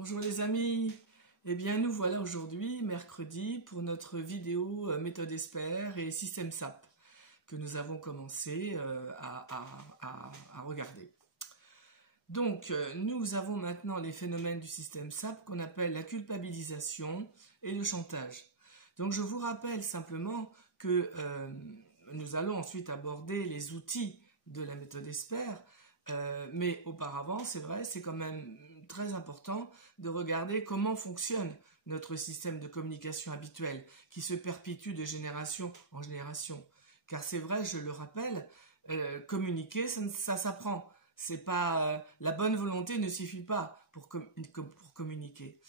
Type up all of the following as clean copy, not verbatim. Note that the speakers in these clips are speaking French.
Bonjour les amis, eh bien nous voilà aujourd'hui, mercredi, pour notre vidéo méthode ESPER et système SAP que nous avons commencé à regarder. Donc nous avons maintenant les phénomènes du système SAP qu'on appelle la culpabilisation et le chantage. Donc je vous rappelle simplement que nous allons ensuite aborder les outils de la méthode ESPER, mais auparavant, c'est vrai, c'est quand même très important de regarder comment fonctionne notre système de communication habituel qui se perpétue de génération en génération. Car c'est vrai, je le rappelle, communiquer, ça s'apprend. C'est pas la bonne volonté ne suffit pas pour communiquer.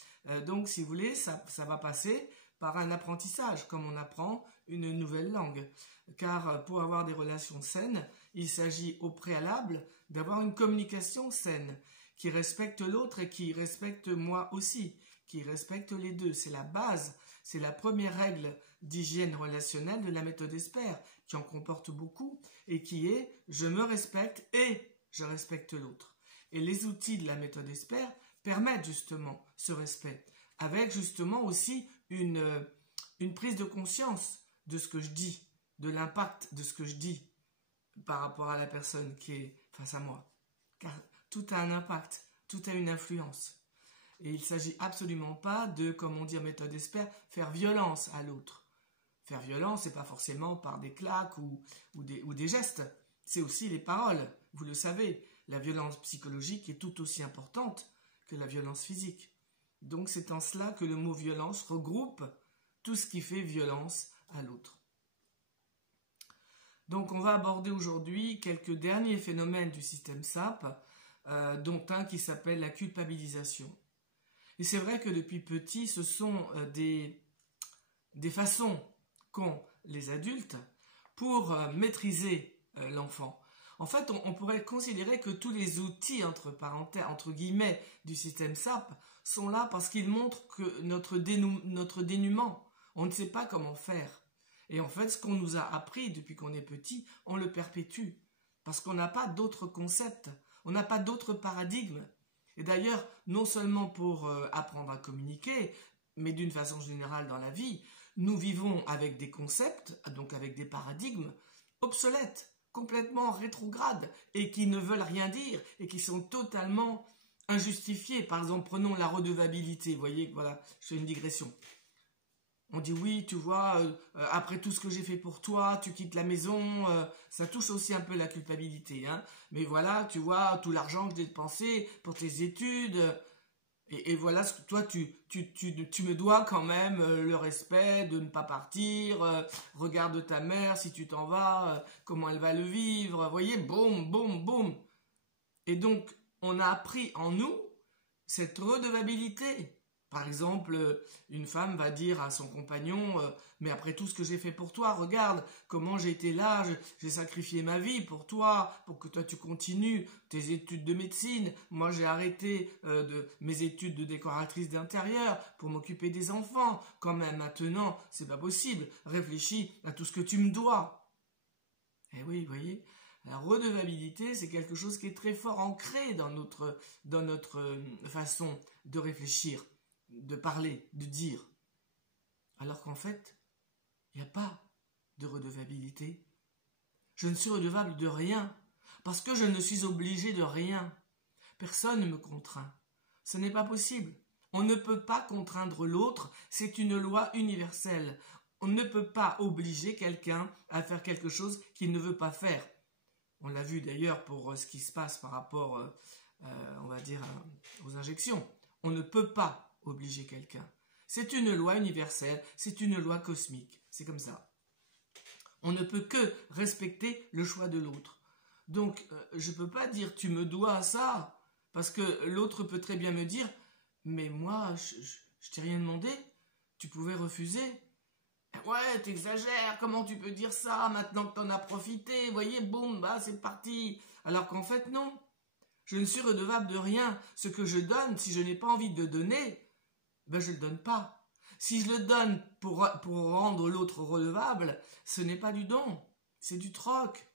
Donc, si vous voulez, ça va passer par un apprentissage, comme on apprend une nouvelle langue. Car pour avoir des relations saines, il s'agit au préalable d'avoir une communication saine, qui respecte l'autre et qui respecte moi aussi, qui respecte les deux. C'est la base, c'est la première règle d'hygiène relationnelle de la méthode ESPER, qui en comporte beaucoup, et qui est « je me respecte et je respecte l'autre ». Et les outils de la méthode ESPER permettent justement ce respect, avec justement aussi une prise de conscience de ce que je dis, de l'impact de ce que je dis par rapport à la personne qui est face à moi. Car tout a un impact, tout a une influence. Et il ne s'agit absolument pas de, comme on dit en méthode ESPER, faire violence à l'autre. Faire violence, ce n'est pas forcément par des claques ou des gestes. C'est aussi les paroles. Vous le savez, la violence psychologique est tout aussi importante que la violence physique. Donc c'est en cela que le mot violence regroupe tout ce qui fait violence à l'autre. Donc on va aborder aujourd'hui quelques derniers phénomènes du système SAP, dont un qui s'appelle la culpabilisation. Et c'est vrai que depuis petit, ce sont des façons qu'ont les adultes pour maîtriser l'enfant. En fait, on pourrait considérer que tous les outils, entre guillemets, du système SAP sont là parce qu'ils montrent que notre dénuement, on ne sait pas comment faire. Et en fait, ce qu'on nous a appris depuis qu'on est petit, on le perpétue. Parce qu'on n'a pas d'autres concepts, on n'a pas d'autres paradigmes. Et d'ailleurs, non seulement pour apprendre à communiquer, mais d'une façon générale dans la vie, nous vivons avec des concepts, donc avec des paradigmes obsolètes, complètement rétrogrades, et qui ne veulent rien dire, et qui sont totalement injustifiés. Par exemple, prenons la redevabilité. Vous voyez, voilà, je fais une digression. On dit oui, tu vois, après tout ce que j'ai fait pour toi, tu quittes la maison, ça touche aussi un peu la culpabilité. Hein. Mais voilà, tu vois, tout l'argent que j'ai dépensé pour tes études, et voilà, toi, tu me dois quand même le respect de ne pas partir, regarde ta mère si tu t'en vas, comment elle va le vivre, vous voyez, boum, boum, boum. Et donc, on a appris en nous cette redevabilité. Par exemple, une femme va dire à son compagnon « Mais après tout ce que j'ai fait pour toi, regarde comment j'ai été là, j'ai sacrifié ma vie pour toi, pour que toi tu continues tes études de médecine. Moi j'ai arrêté mes études de décoratrice d'intérieur pour m'occuper des enfants. Quand même maintenant, c'est pas possible. Réfléchis à tout ce que tu me dois. » Eh oui, vous voyez, la redevabilité, c'est quelque chose qui est très fort ancré dans notre façon de réfléchir, de parler, de dire. Alors qu'en fait, il n'y a pas de redevabilité. Je ne suis redevable de rien, parce que je ne suis obligé de rien. Personne ne me contraint. Ce n'est pas possible. On ne peut pas contraindre l'autre, c'est une loi universelle. On ne peut pas obliger quelqu'un à faire quelque chose qu'il ne veut pas faire. On l'a vu d'ailleurs pour ce qui se passe par rapport, on va dire, aux injections. On ne peut pas obliger quelqu'un. C'est une loi universelle, c'est une loi cosmique. C'est comme ça. On ne peut que respecter le choix de l'autre. Donc, je ne peux pas dire « tu me dois ça », parce que l'autre peut très bien me dire « mais moi, je t'ai rien demandé, tu pouvais refuser ». Ouais, t'exagères, comment tu peux dire ça maintenant que t'en as profité, vous voyez, boum, bah c'est parti. Alors qu'en fait, non. Je ne suis redevable de rien. Ce que je donne, si je n'ai pas envie de donner, ben je ne le donne pas. Si je le donne pour rendre l'autre redevable, ce n'est pas du don, c'est du troc.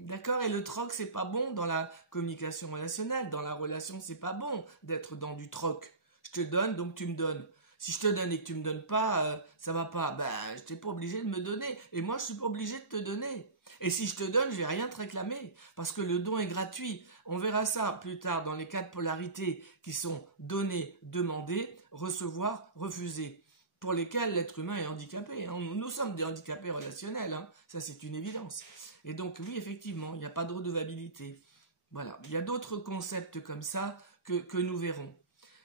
D'accord? Et le troc, c'est pas bon dans la communication relationnelle. Dans la relation, c'est pas bon d'être dans du troc. Je te donne, donc tu me donnes. Si je te donne et que tu me donnes pas, ça va pas. Ben, je t'ai pas obligé de me donner. Et moi, je suis pas obligé de te donner. Et si je te donne, je vais rien te réclamer. Parce que le don est gratuit. On verra ça plus tard dans les quatre polarités qui sont donner, demander, recevoir, refuser. Pour lesquels l'être humain est handicapé. Hein. Nous sommes des handicapés relationnels. Hein. Ça, c'est une évidence. Et donc, oui, effectivement, il n'y a pas de redevabilité. Voilà. Il y a d'autres concepts comme ça que nous verrons.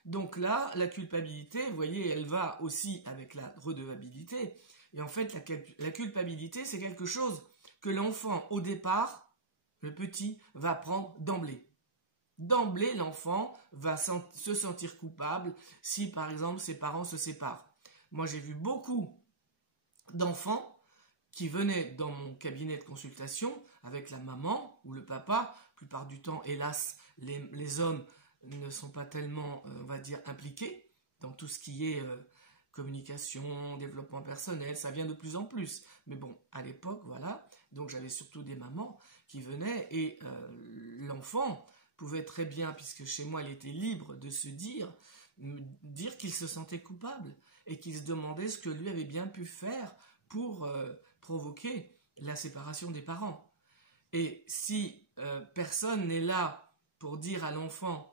Donc là, la culpabilité, vous voyez, elle va aussi avec la redevabilité. Et en fait, la culpabilité, c'est quelque chose que l'enfant, au départ, le petit, va prendre d'emblée. D'emblée, l'enfant va se sentir coupable si, par exemple, ses parents se séparent. Moi, j'ai vu beaucoup d'enfants qui venaient dans mon cabinet de consultation avec la maman ou le papa. La plupart du temps, hélas, les hommes ne sont pas tellement, on va dire, impliqués dans tout ce qui est communication, développement personnel. Ça vient de plus en plus. Mais bon, à l'époque, voilà. Donc, j'avais surtout des mamans qui venaient et l'enfant pouvait très bien, puisque chez moi, il était libre de se dire qu'il se sentait coupable et qu'il se demandait ce que lui avait bien pu faire pour provoquer la séparation des parents. Et si personne n'est là pour dire à l'enfant,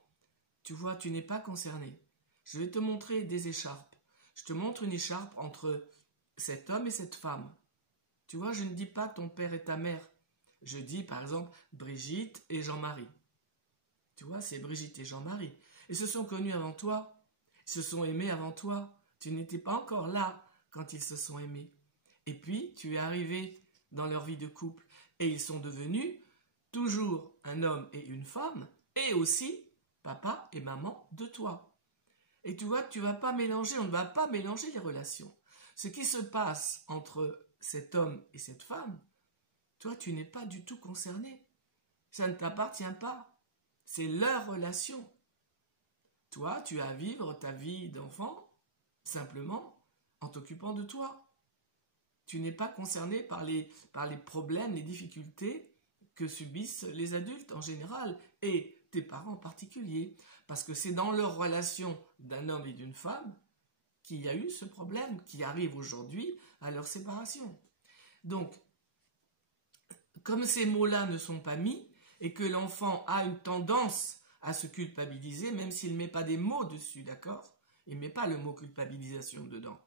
tu vois, tu n'es pas concerné, je vais te montrer des écharpes. Je te montre une écharpe entre cet homme et cette femme. Tu vois, je ne dis pas ton père et ta mère. Je dis, par exemple, Brigitte et Jean-Marie. Tu vois, c'est Brigitte et Jean-Marie. Ils se sont connus avant toi. Ils se sont aimés avant toi. Tu n'étais pas encore là quand ils se sont aimés. Et puis, tu es arrivé dans leur vie de couple. Et ils sont devenus toujours un homme et une femme. Et aussi papa et maman de toi. Et tu vois, tu vas pas mélanger, on ne va pas mélanger les relations. Ce qui se passe entre cet homme et cette femme, toi, tu n'es pas du tout concerné. Ça ne t'appartient pas. C'est leur relation. Toi, tu as à vivre ta vie d'enfant simplement en t'occupant de toi. Tu n'es pas concerné par les problèmes, les difficultés que subissent les adultes en général et tes parents en particulier. Parce que c'est dans leur relation d'un homme et d'une femme qu'il y a eu ce problème qui arrive aujourd'hui à leur séparation. Donc, comme ces mots-là ne sont pas mis et que l'enfant a une tendance à se culpabiliser, même s'il ne met pas des mots dessus, d'accord? Il ne met pas le mot culpabilisation dedans.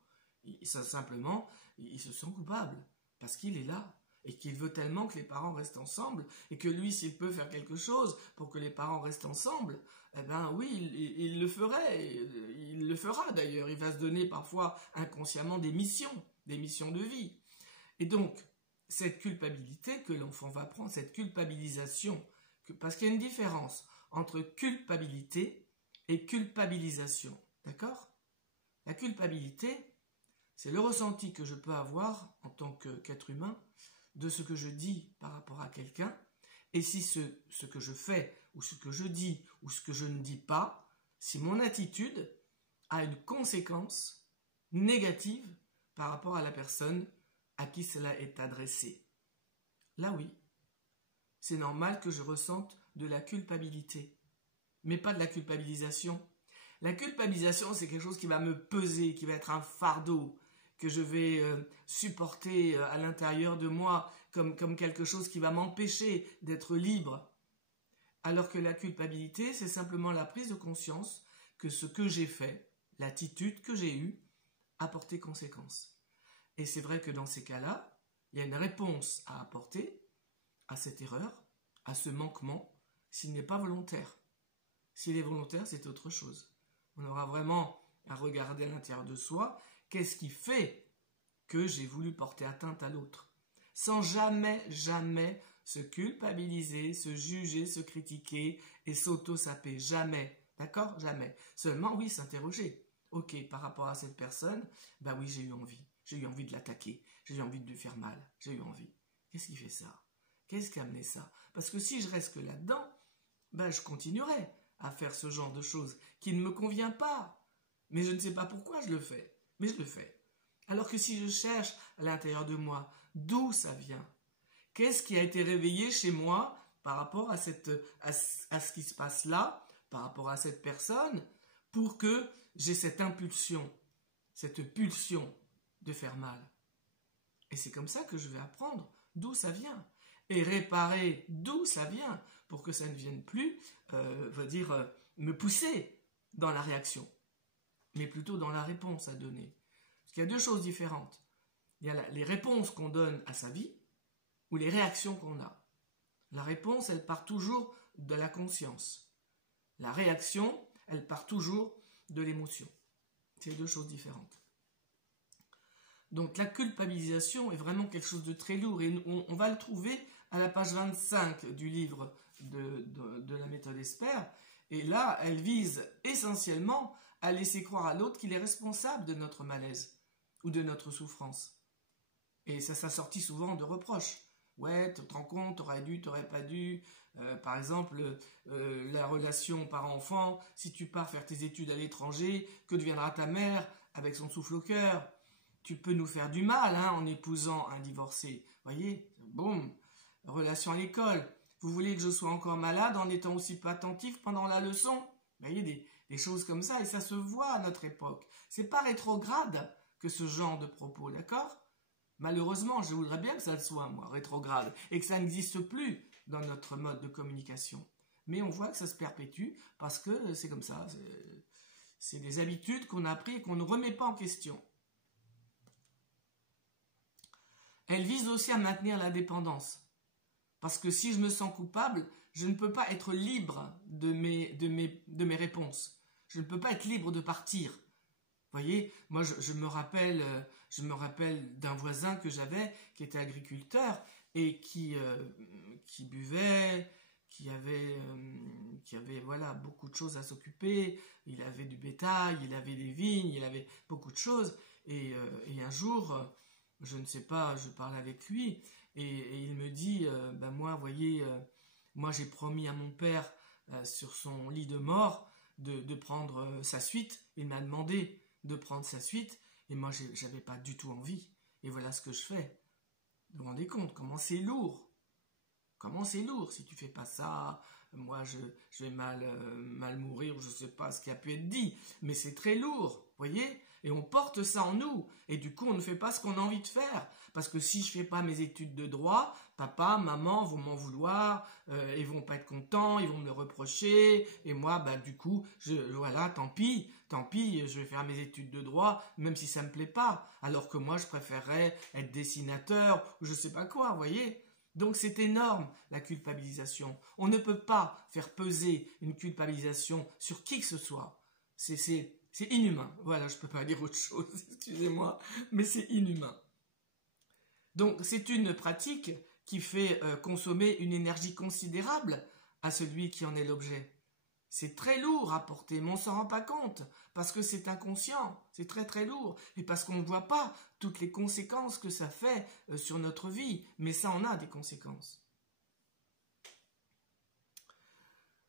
Simplement, il se sent coupable parce qu'il est là et qu'il veut tellement que les parents restent ensemble et que lui, s'il peut faire quelque chose pour que les parents restent ensemble, eh ben oui, il le ferait, il le fera d'ailleurs. Il va se donner parfois inconsciemment des missions de vie. Et donc, cette culpabilité que l'enfant va prendre, cette culpabilisation, parce qu'il y a une différence entre culpabilité et culpabilisation, d'accord? La culpabilité, c'est le ressenti que je peux avoir en tant qu'être humain de ce que je dis par rapport à quelqu'un, et si ce que je fais, ou ce que je dis, ou ce que je ne dis pas, si mon attitude a une conséquence négative par rapport à la personne à qui cela est adressé. Là oui, c'est normal que je ressente de la culpabilité, mais pas de la culpabilisation. La culpabilisation, c'est quelque chose qui va me peser, qui va être un fardeau, que je vais supporter à l'intérieur de moi comme quelque chose qui va m'empêcher d'être libre. Alors que la culpabilité, c'est simplement la prise de conscience que ce que j'ai fait, l'attitude que j'ai eue, a porté conséquence. Et c'est vrai que dans ces cas-là, il y a une réponse à apporter à cette erreur, à ce manquement, s'il n'est pas volontaire. S'il est volontaire, c'est autre chose. On aura vraiment à regarder à l'intérieur de soi, qu'est-ce qui fait que j'ai voulu porter atteinte à l'autre, sans jamais se culpabiliser, se juger, se critiquer et s'auto-saper. Jamais. D'accord? Jamais. Seulement, oui, s'interroger. Ok, par rapport à cette personne, bah oui, j'ai eu envie. J'ai eu envie de l'attaquer. J'ai eu envie de lui faire mal. J'ai eu envie. Qu'est-ce qui fait ça? Qu'est-ce qui a amené ça? Parce que si je reste que là-dedans, bah je continuerai à faire ce genre de choses qui ne me convient pas. Mais je ne sais pas pourquoi je le fais. Mais je le fais. Alors que si je cherche à l'intérieur de moi, d'où ça vient? Qu'est-ce qui a été réveillé chez moi par rapport à ce qui se passe là, par rapport à cette personne? pour que j'ai cette impulsion, cette pulsion de faire mal. Et c'est comme ça que je vais apprendre d'où ça vient et réparer d'où ça vient pour que ça ne vienne plus, me pousser dans la réaction, mais plutôt dans la réponse à donner. Parce qu'il y a deux choses différentes. Il y a les réponses qu'on donne à sa vie ou les réactions qu'on a. La réponse, elle part toujours de la conscience. La réaction, elle part toujours de l'émotion. C'est deux choses différentes. Donc la culpabilisation est vraiment quelque chose de très lourd et on va le trouver à la page 25 du livre de la méthode Espère. Et là, elle vise essentiellement à laisser croire à l'autre qu'il est responsable de notre malaise ou de notre souffrance. Et ça s'assortit souvent de reproches. Ouais, tu te rends compte, t'aurais dû, t'aurais pas dû. Par exemple, la relation parent-enfant, si tu pars faire tes études à l'étranger, que deviendra ta mère avec son souffle au cœur? Tu peux nous faire du mal en épousant un divorcé. Voyez, boum, relation à l'école. Vous voulez que je sois encore malade en étant aussi peu attentif pendant la leçon? Vous voyez, des choses comme ça, et ça se voit à notre époque. C'est pas rétrograde que ce genre de propos, d'accord? Malheureusement, je voudrais bien que ça le soit, moi, rétrograde, et que ça n'existe plus dans notre mode de communication. Mais on voit que ça se perpétue parce que c'est comme ça. C'est des habitudes qu'on a apprises et qu'on ne remet pas en question. Elle vise aussi à maintenir la dépendance. Parce que si je me sens coupable, je ne peux pas être libre de mes réponses. Je ne peux pas être libre de partir. Vous voyez, moi je me rappelle d'un voisin que j'avais qui était agriculteur et qui buvait, qui avait voilà, beaucoup de choses à s'occuper. Il avait du bétail, il avait des vignes, il avait beaucoup de choses. Et un jour, je ne sais pas, je parle avec lui et il me dit, moi, voyez, moi j'ai promis à mon père sur son lit de mort de prendre sa suite. Il m'a demandé de prendre sa suite et moi j'avais pas du tout envie. Et voilà ce que je fais. Vous vous rendez compte comment c'est lourd? Comment c'est lourd si tu fais pas ça? Moi je vais mal mourir, je sais pas ce qui a pu être dit, mais c'est très lourd, voyez? Et on porte ça en nous, et du coup on ne fait pas ce qu'on a envie de faire, parce que si je fais pas mes études de droit, papa, maman vont m'en vouloir, ils vont pas être contents, ils vont me le reprocher, et moi du coup, voilà, tant pis, je vais faire mes études de droit, même si ça me plaît pas, alors que moi je préférerais être dessinateur, ou je sais pas quoi, vous voyez? Donc c'est énorme la culpabilisation. On ne peut pas faire peser une culpabilisation sur qui que ce soit. C'est inhumain. Voilà, je ne peux pas dire autre chose, excusez-moi, mais c'est inhumain. Donc c'est une pratique qui fait consommer une énergie considérable à celui qui en est l'objet. C'est très lourd à porter, mais on ne s'en rend pas compte, parce que c'est inconscient, c'est très très lourd, et parce qu'on ne voit pas toutes les conséquences que ça fait sur notre vie, mais ça en a des conséquences.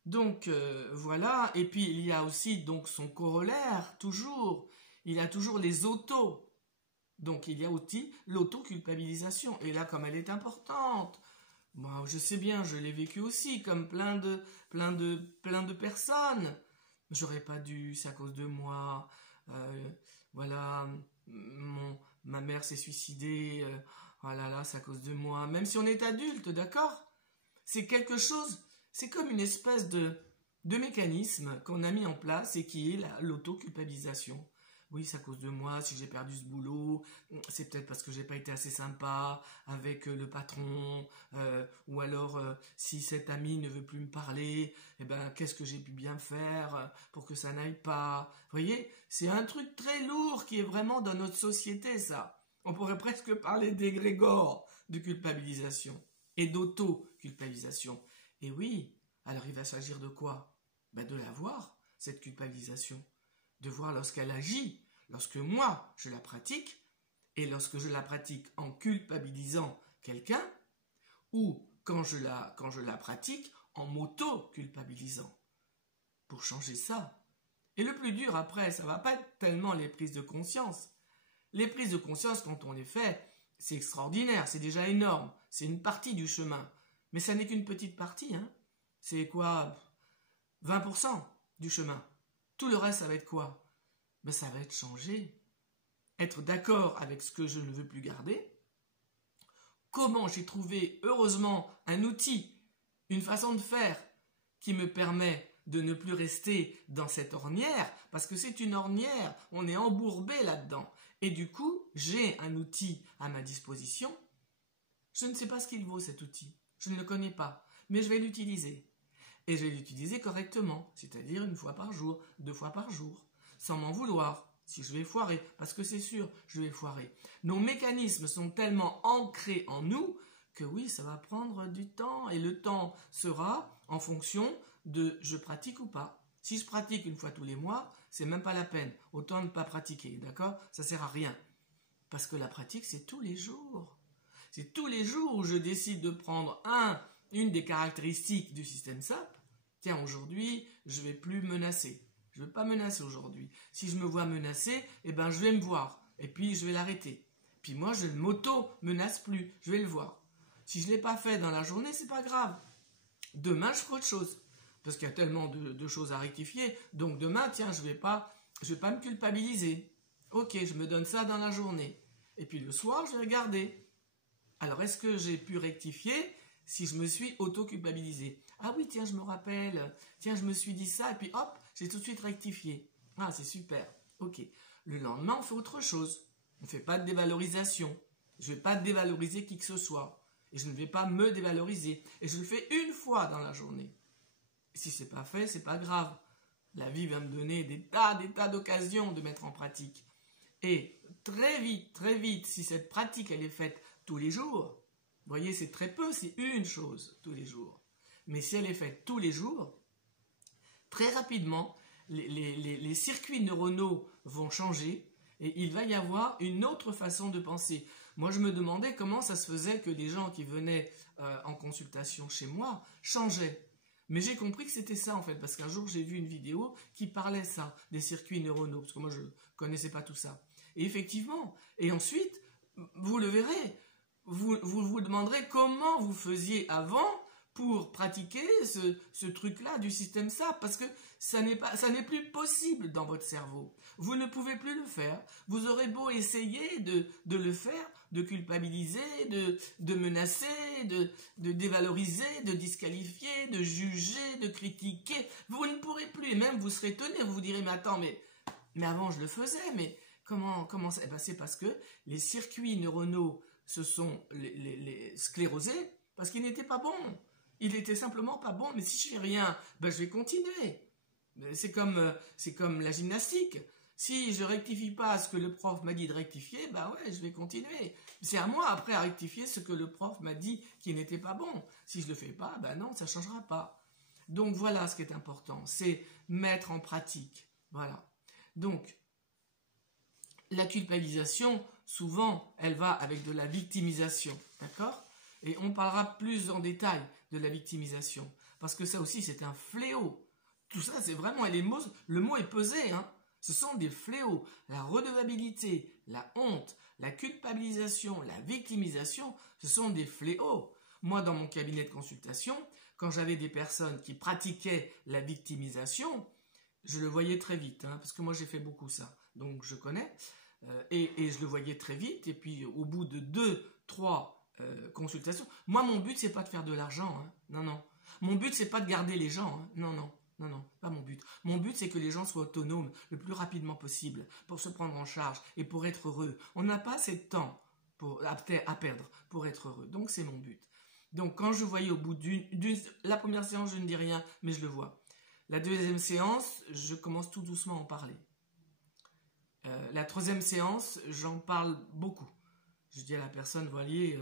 Donc voilà, et puis il y a aussi donc son corollaire, toujours, il y a toujours les autos, donc il y a aussi l'auto-culpabilisation, et là comme elle est importante, moi, je sais bien, je l'ai vécu aussi, comme plein de personnes. J'aurais pas dû, c'est à cause de moi. Voilà, ma mère s'est suicidée. Oh là là, c'est à cause de moi. Même si on est adulte, d'accord? C'est quelque chose, c'est comme une espèce de mécanisme qu'on a mis en place et qui est l'auto-culpabilisation. Oui, c'est à cause de moi, si j'ai perdu ce boulot, c'est peut-être parce que j'ai pas été assez sympa avec le patron, ou alors si cet ami ne veut plus me parler, eh ben qu'est-ce que j'ai pu bien faire pour que ça n'aille pas? Vous voyez, c'est un truc très lourd qui est vraiment dans notre société, ça. On pourrait presque parler d'égrégore de culpabilisation et d'auto-culpabilisation. Et oui, alors il va s'agir de quoi? Ben de la voir, cette culpabilisation. De voir lorsqu'elle agit, lorsque moi je la pratique, et lorsque je la pratique en culpabilisant quelqu'un, ou quand je la pratique en m'auto-culpabilisant. Pour changer ça. Et le plus dur après, ça ne va pas être tellement les prises de conscience. Les prises de conscience, quand on les fait, c'est extraordinaire, c'est déjà énorme, c'est une partie du chemin. Mais ça n'est qu'une petite partie, hein. C'est quoi? 20% du chemin. tout le reste, ça va être quoi? Ben, ça va être changer. Être d'accord avec ce que je ne veux plus garder. Comment j'ai trouvé, heureusement, un outil, une façon de faire qui me permet de ne plus rester dans cette ornière, parce que c'est une ornière, on est embourbé là-dedans. Et du coup, j'ai un outil à ma disposition. Je ne sais pas ce qu'il vaut, cet outil. Je ne le connais pas, mais je vais l'utiliser. Et je vais l'utiliser correctement, c'est-à-dire 1 fois par jour, 2 fois par jour, sans m'en vouloir, si je vais foirer, parce que c'est sûr, je vais foirer. Nos mécanismes sont tellement ancrés en nous que oui, ça va prendre du temps, et le temps sera en fonction de je pratique ou pas. Si je pratique 1 fois tous les mois, c'est même pas la peine, autant ne pas pratiquer, d'accord? Ça sert à rien. Parce que la pratique, c'est tous les jours. C'est tous les jours où je décide de prendre une des caractéristiques du système SAP. Tiens, aujourd'hui, je ne vais plus menacer. Je ne vais pas menacer aujourd'hui. Si je me vois menacer, eh ben, je vais me voir. Et puis, je vais l'arrêter. Puis moi, je ne m'auto-menace plus. Je vais le voir. Si je ne l'ai pas fait dans la journée, c'est pas grave. Demain, je ferai autre chose. Parce qu'il y a tellement de choses à rectifier. Donc demain, tiens, je vais pas me culpabiliser. Ok, je me donne ça dans la journée. Et puis le soir, je vais regarder. Alors, est-ce que j'ai pu rectifier si je me suis auto-culpabilisé? Ah oui, tiens, je me rappelle. Tiens, je me suis dit ça. Et puis hop, j'ai tout de suite rectifié. Ah, c'est super. Ok. Le lendemain, on fait autre chose. On ne fait pas de dévalorisation. Je ne vais pas dévaloriser qui que ce soit. Et je ne vais pas me dévaloriser. Et je le fais 1 fois dans la journée. Si ce n'est pas fait, ce n'est pas grave. La vie va me donner des tas d'occasions de mettre en pratique. Et très vite, si cette pratique, elle est faite tous les jours, vous voyez, c'est très peu, c'est une chose tous les jours. Mais si elle est faite tous les jours, très rapidement, les circuits neuronaux vont changer et il va y avoir une autre façon de penser. Moi, je me demandais comment ça se faisait que des gens qui venaient en consultation chez moi changeaient. Mais j'ai compris que c'était ça en fait, parce qu'un jour j'ai vu une vidéo qui parlait ça, des circuits neuronaux, parce que moi je ne connaissais pas tout ça. Et effectivement, et ensuite, vous le verrez, vous demanderez comment vous faisiez avant pour pratiquer ce truc-là du système SAP, parce que ça n'est plus possible dans votre cerveau. Vous ne pouvez plus le faire. Vous aurez beau essayer de le faire, de culpabiliser, de menacer, de dévaloriser, de disqualifier, de juger, de critiquer. Vous ne pourrez plus, et même vous serez étonné, vous vous direz, mais attends, mais avant je le faisais, mais comment ça? Eh ben, c'est parce que les circuits neuronaux se sont sclérosés, parce qu'ils n'étaient pas bons. Il n'était simplement pas bon, mais si je fais rien, ben je vais continuer. C'est comme la gymnastique. Si je rectifie pas ce que le prof m'a dit de rectifier, ben ouais, je vais continuer. C'est à moi après à rectifier ce que le prof m'a dit qui n'était pas bon. Si je le fais pas, ben non, ça changera pas. Donc voilà ce qui est important, c'est mettre en pratique. Voilà. Donc la culpabilisation, souvent, elle va avec de la victimisation, d'accord? Et on parlera plus en détail de la victimisation, parce que ça aussi c'est un fléau. Tout ça c'est vraiment, le mot est pesé, hein. Ce sont des fléaux. La redevabilité, la honte, la culpabilisation, la victimisation, ce sont des fléaux. Moi dans mon cabinet de consultation, quand j'avais des personnes qui pratiquaient la victimisation, je le voyais très vite, hein, parce que moi j'ai fait beaucoup ça, donc je connais, et je le voyais très vite, et puis au bout de 2-3 consultation. Moi, mon but, c'est pas de faire de l'argent. Hein. Non, non. Mon but, c'est pas de garder les gens. Hein. Non, non. Non, non. Pas mon but. Mon but, c'est que les gens soient autonomes le plus rapidement possible pour se prendre en charge et pour être heureux. On n'a pas assez de temps à perdre pour être heureux. Donc, c'est mon but. Donc, quand je voyais au bout la première séance, je ne dis rien, mais je le vois. La deuxième séance, je commence tout doucement à en parler. La troisième séance, j'en parle beaucoup. Je dis à la personne, voyez,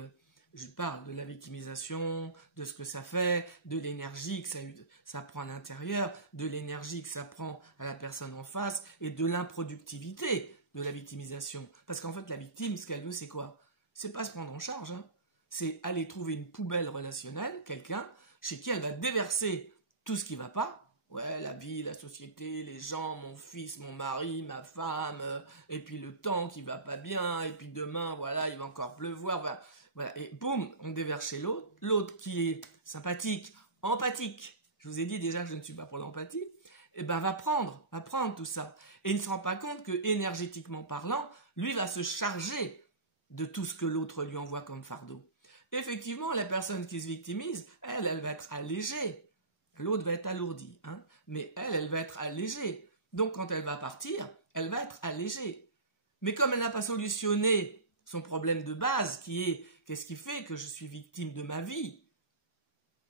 je parle de la victimisation, de ce que ça fait, de l'énergie que ça prend à l'intérieur, de l'énergie que ça prend à la personne en face et de l'improductivité de la victimisation. Parce qu'en fait, la victime, ce qu'elle veut, c'est quoi? C'est pas se prendre en charge, hein. C'est aller trouver une poubelle relationnelle, quelqu'un, chez qui elle va déverser tout ce qui va pas. Ouais, la vie, la société, les gens, mon fils, mon mari, ma femme, et puis le temps qui va pas bien, et puis demain, voilà, il va encore pleuvoir, voilà, et boum, on déverse chez l'autre. L'autre qui est sympathique, empathique. Je vous ai dit déjà que je ne suis pas pour l'empathie. eh ben, va prendre tout ça. Et il ne se rend pas compte que, énergétiquement parlant, lui va se charger de tout ce que l'autre lui envoie comme fardeau. Effectivement, la personne qui se victimise, elle va être allégée. L'autre va être alourdi, hein, mais elle va être allégée. Donc, quand elle va partir, elle va être allégée. Mais comme elle n'a pas solutionné son problème de base, qui est qu'est-ce qui fait que je suis victime de ma vie,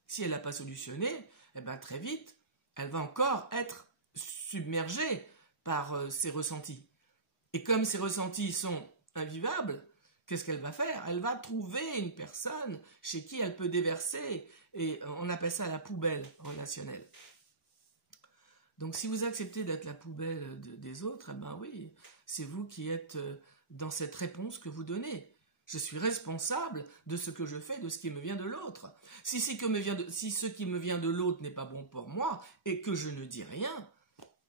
si elle n'a pas solutionné, eh ben, très vite, elle va encore être submergée par ses ressentis. Et comme ces ressentis sont invivables, qu'est-ce qu'elle va faire? Elle va trouver une personne chez qui elle peut déverser, et on appelle ça la poubelle relationnelle. Donc si vous acceptez d'être la poubelle des autres, eh ben oui, c'est vous qui êtes dans cette réponse que vous donnez. Je suis responsable de ce que je fais, de ce qui me vient de l'autre. Si ce qui me vient de l'autre n'est pas bon pour moi et que je ne dis rien,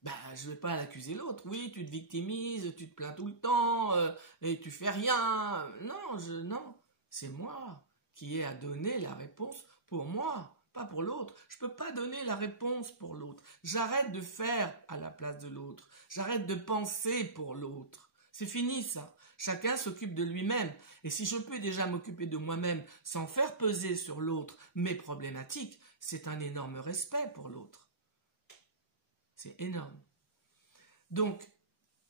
bah, je ne vais pas l'accuser l'autre. Oui, tu te victimises, tu te plains tout le temps et tu fais rien. Non, c'est moi qui ai à donner la réponse pour moi, pas pour l'autre. Je ne peux pas donner la réponse pour l'autre. J'arrête de faire à la place de l'autre. J'arrête de penser pour l'autre. C'est fini ça. Chacun s'occupe de lui-même. Et si je peux déjà m'occuper de moi-même sans faire peser sur l'autre mes problématiques, c'est un énorme respect pour l'autre. C'est énorme. Donc,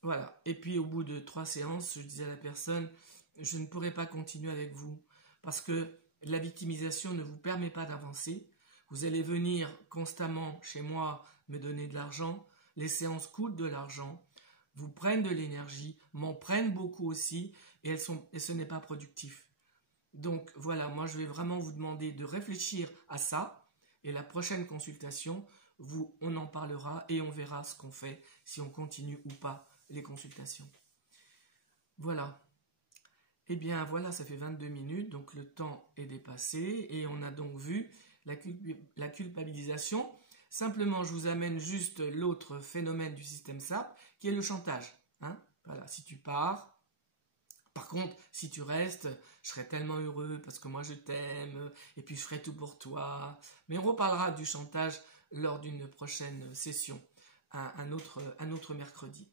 voilà. Et puis, au bout de 3 séances, je disais à la personne, je ne pourrai pas continuer avec vous parce que la victimisation ne vous permet pas d'avancer. Vous allez venir constamment chez moi me donner de l'argent. Les séances coûtent de l'argent, vous prennent de l'énergie, m'en prennent beaucoup aussi, et ce n'est pas productif. Donc voilà, moi je vais vraiment vous demander de réfléchir à ça, et la prochaine consultation, on en parlera et on verra ce qu'on fait, si on continue ou pas les consultations. Voilà. Eh bien voilà, ça fait 22 minutes, donc le temps est dépassé, et on a donc vu la culpabilisation. Simplement, je vous amène juste l'autre phénomène du système SAP, qui est le chantage. Hein, voilà, si tu pars, par contre, si tu restes, je serai tellement heureux parce que moi je t'aime, et puis je ferai tout pour toi. Mais on reparlera du chantage lors d'une prochaine session, un autre mercredi.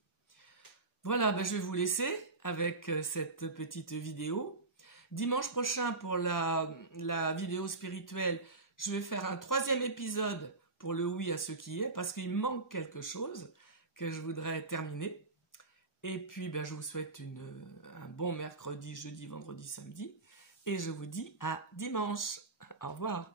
Voilà, ben je vais vous laisser avec cette petite vidéo. Dimanche prochain, pour la vidéo spirituelle, je vais faire un 3e épisode pour le oui à ce qui est, parce qu'il manque quelque chose que je voudrais terminer. Et puis, ben, je vous souhaite un bon mercredi, jeudi, vendredi, samedi. Et je vous dis à dimanche. Au revoir.